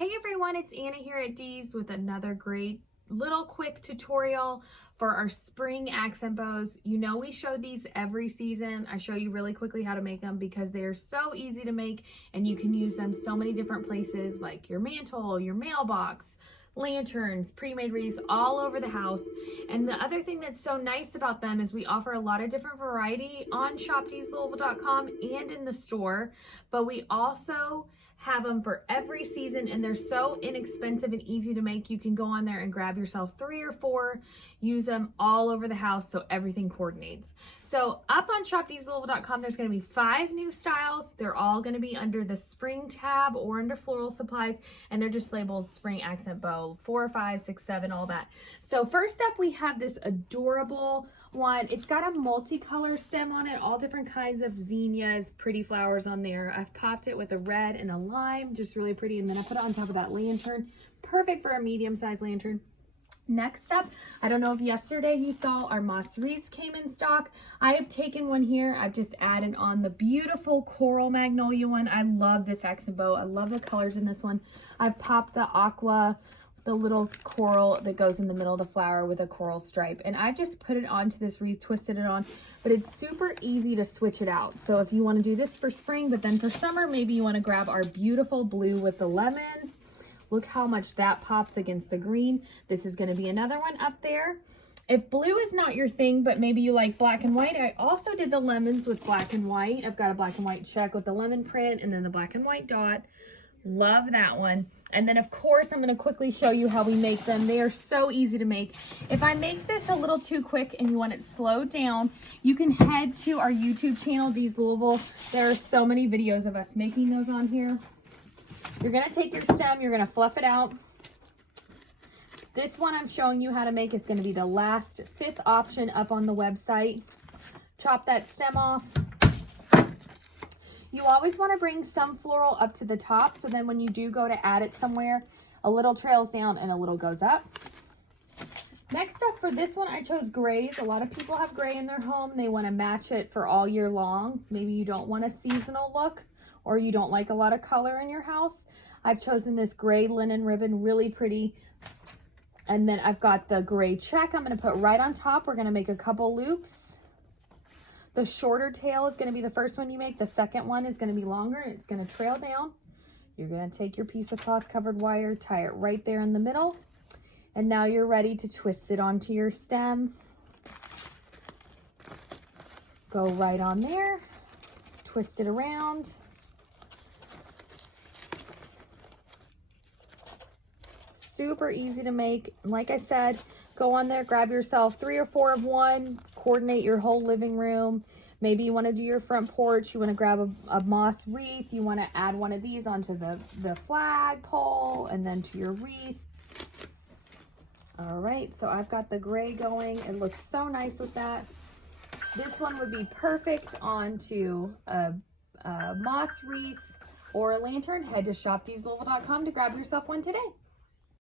Hey everyone, it's Anna here at Dees with another great little quick tutorial for our spring accent bows. You know we show these every season. I show you really quickly how to make them because they are so easy to make and you can use them so many different places like your mantle, your mailbox, lanterns, pre-made wreaths, all over the house. And the other thing that's so nice about them is we offer a lot of different variety on shopdeeslouisville.com and in the store, but we also have them for every season and they're so inexpensive and easy to make. You can go on there and grab yourself 3 or 4, use them all over the house so everything coordinates. So up on shopdeeslouisville.com there's going to be 5 new styles. They're all going to be under the spring tab or under floral supplies, and they're just labeled spring accent bow 4, 5, 6, 7, all that. So first up we have this adorable one. It's got a multicolor stem on it, all different kinds of zinnias, pretty flowers on there. I've popped it with a red and a lime, just really pretty, and then I put it on top of that lantern. Perfect for a medium-sized lantern. Next up, I don't know if yesterday you saw our moss wreaths came in stock. I have taken one here. I've just added on the beautiful coral magnolia one. I love this accent bow. I love the colors in this one. I've popped the aqua, the little coral that goes in the middle of the flower with a coral stripe, and I just put it onto this wreath, twisted it on, but it's super easy to switch it out. So if you want to do this for spring, but then for summer, maybe you want to grab our beautiful blue with the lemon. Look how much that pops against the green. This is going to be another one up there. If blue is not your thing, but maybe you like black and white, I also did the lemons with black and white. I've got a black and white check with the lemon print and then the black and white dot. Love that one. And then of course, I'm going to quickly show you how we make them. They are so easy to make. If I make this a little too quick and you want it slowed down, you can head to our YouTube channel, Dees Louisville. There are so many videos of us making those on here. You're going to take your stem, you're going to fluff it out. This one I'm showing you how to make is going to be the last 5th option up on the website. Chop that stem off. You always want to bring some floral up to the top, so then when you do go to add it somewhere, a little trails down and a little goes up. Next up for this one, I chose grays. A lot of people have gray in their home. They want to match it for all year long. Maybe you don't want a seasonal look or you don't like a lot of color in your house. I've chosen this gray linen ribbon, really pretty. And then I've got the gray check I'm going to put right on top. We're going to make a couple loops. The shorter tail is going to be the first one you make. The second one is going to be longer and it's going to trail down. You're going to take your piece of cloth covered wire, tie it right there in the middle. And now you're ready to twist it onto your stem. Go right on there. Twist it around. Super easy to make. Like I said, go on there, grab yourself 3 or 4 of one, coordinate your whole living room. Maybe you want to do your front porch, you want to grab a moss wreath, you want to add one of these onto the flag pole and then to your wreath. All right, so I've got the gray going. It looks so nice with that. This one would be perfect onto a moss wreath or a lantern. Head to shopdeeslouisville.com to grab yourself one today.